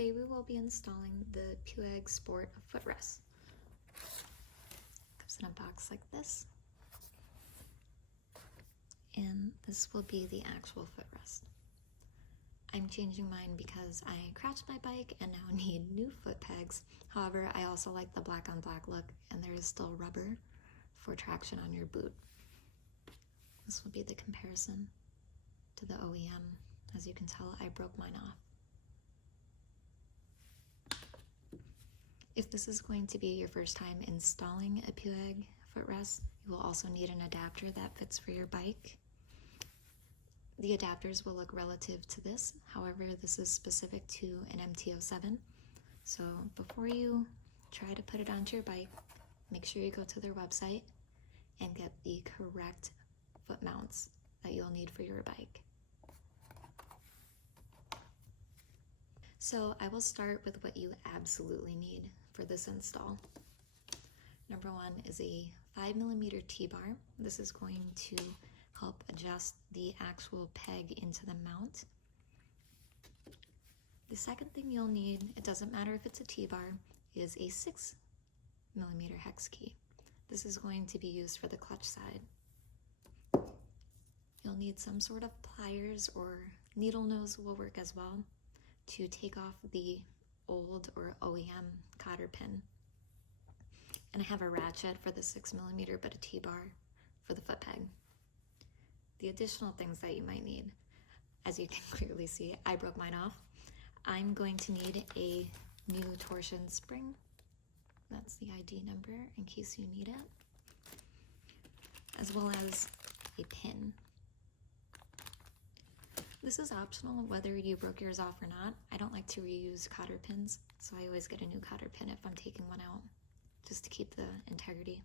Today we will be installing the Puig Sport footrest. Comes in a box like this. And this will be the actual footrest. I'm changing mine because I crashed my bike and now need new foot pegs. However, I also like the black on black look, and there is still rubber for traction on your boot. This will be the comparison to the OEM. As you can tell, I broke mine off. If this is going to be your first time installing a Puig footrest, you will also need an adapter that fits for your bike. The adapters will look relative to this, however, this is specific to an MT07. So before you try to put it onto your bike, make sure you go to their website and get the correct foot mounts that you'll need for your bike. So I will start with what you absolutely need for this install. Number one is a 5mm T-bar. This is going to help adjust the actual peg into the mount. The second thing you'll need, it doesn't matter if it's a T-bar, is a 6mm hex key. This is going to be used for the clutch side. You'll need some sort of pliers or needle nose will work as well to take off the old or OEM Cotter Pin. And I have a ratchet for the 6mm, but a T-bar for the foot peg. The additional things that you might need, as you can clearly see, I broke mine off. I'm going to need a new torsion spring. That's the ID number in case you need it, as well as a pin. This is optional whether you broke yours off or not. I don't like to reuse cotter pins, so I always get a new cotter pin if I'm taking one out, just to keep the integrity.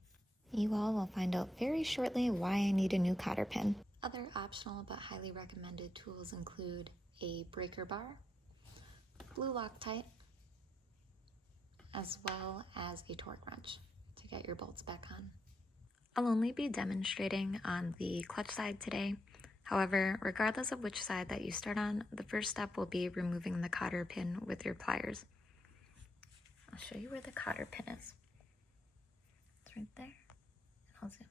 You all will find out very shortly why I need a new cotter pin. Other optional but highly recommended tools include a breaker bar, blue Loctite, as well as a torque wrench to get your bolts back on. I'll only be demonstrating on the clutch side today. However, regardless of which side that you start on, the first step will be removing the cotter pin with your pliers. I'll show you where the cotter pin is. It's right there. I'll zoom in.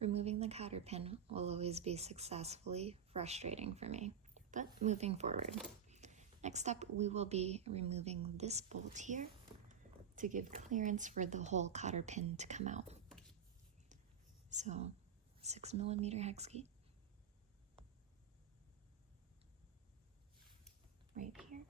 Removing the cotter pin will always be successfully frustrating for me, but moving forward. Next up, we will be removing this bolt here to give clearance for the whole cotter pin to come out. So, 6mm hex key. Right here.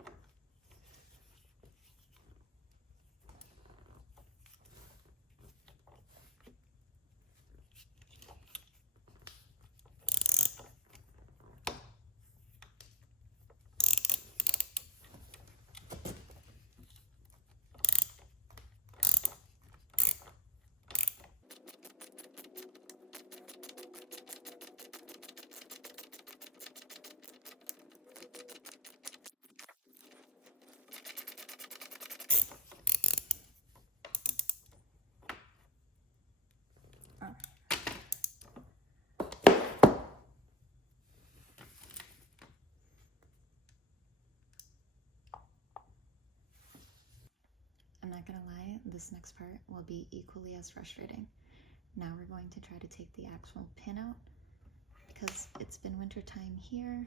this next part will be equally as frustrating. Now we're going to try to take the actual pin out because it's been winter time here.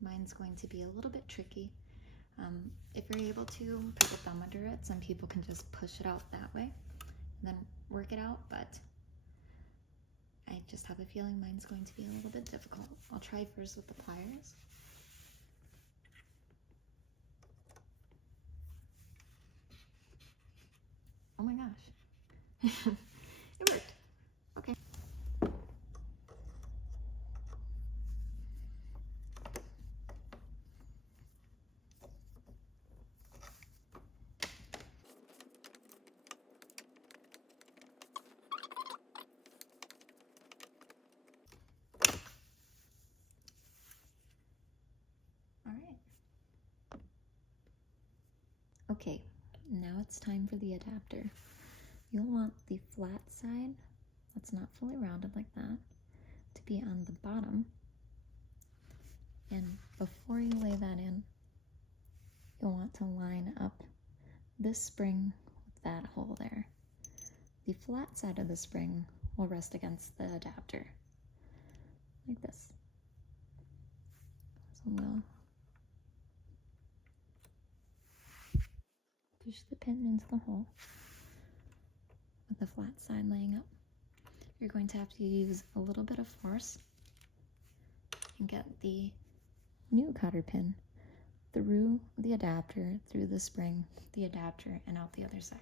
Mine's going to be a little bit tricky. If you're able to put a thumb under it, some people can just push it out that way and then work it out, but I just have a feeling mine's going to be a little bit difficult. I'll try first with the pliers. Oh my gosh. It worked. Okay. All right. Okay, now it's time for the adapter. You'll want the flat side, that's not fully rounded like that, to be on the bottom. And before you lay that in, you'll want to line up this spring with that hole there. The flat side of the spring will rest against the adapter, like this. So we'll push the pin into the hole with the flat side laying up. You're going to have to use a little bit of force and get the new cotter pin through the adapter, through the spring, the adapter, and out the other side.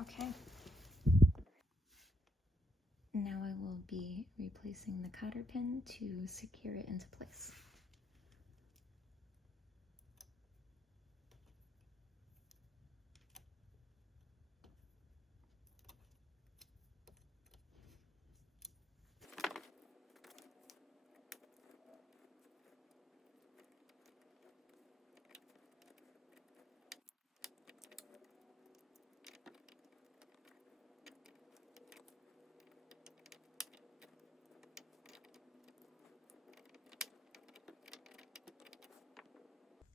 Okay. Now I will be replacing the cotter pin to secure it into place.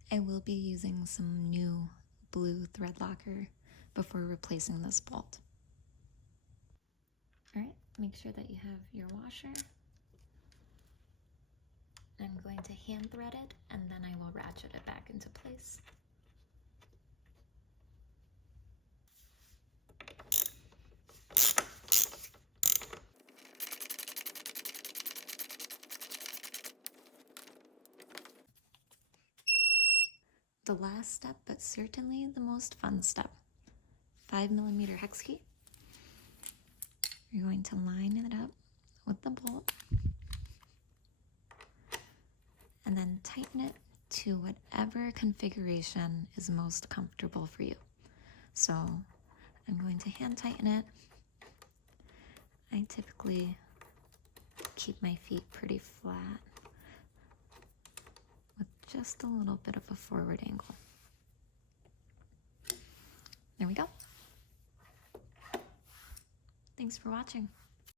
I will be using some new blue thread locker before replacing this bolt. Alright, make sure that you have your washer. I'm going to hand thread it and then I will ratchet it back into place. The last step, but certainly the most fun step, 5mm hex key. You're going to line it up with the bolt and then tighten it to whatever configuration is most comfortable for you. So I'm going to hand tighten it. I typically keep my feet pretty flat with just a little bit of a forward angle. There we go. Thanks for watching.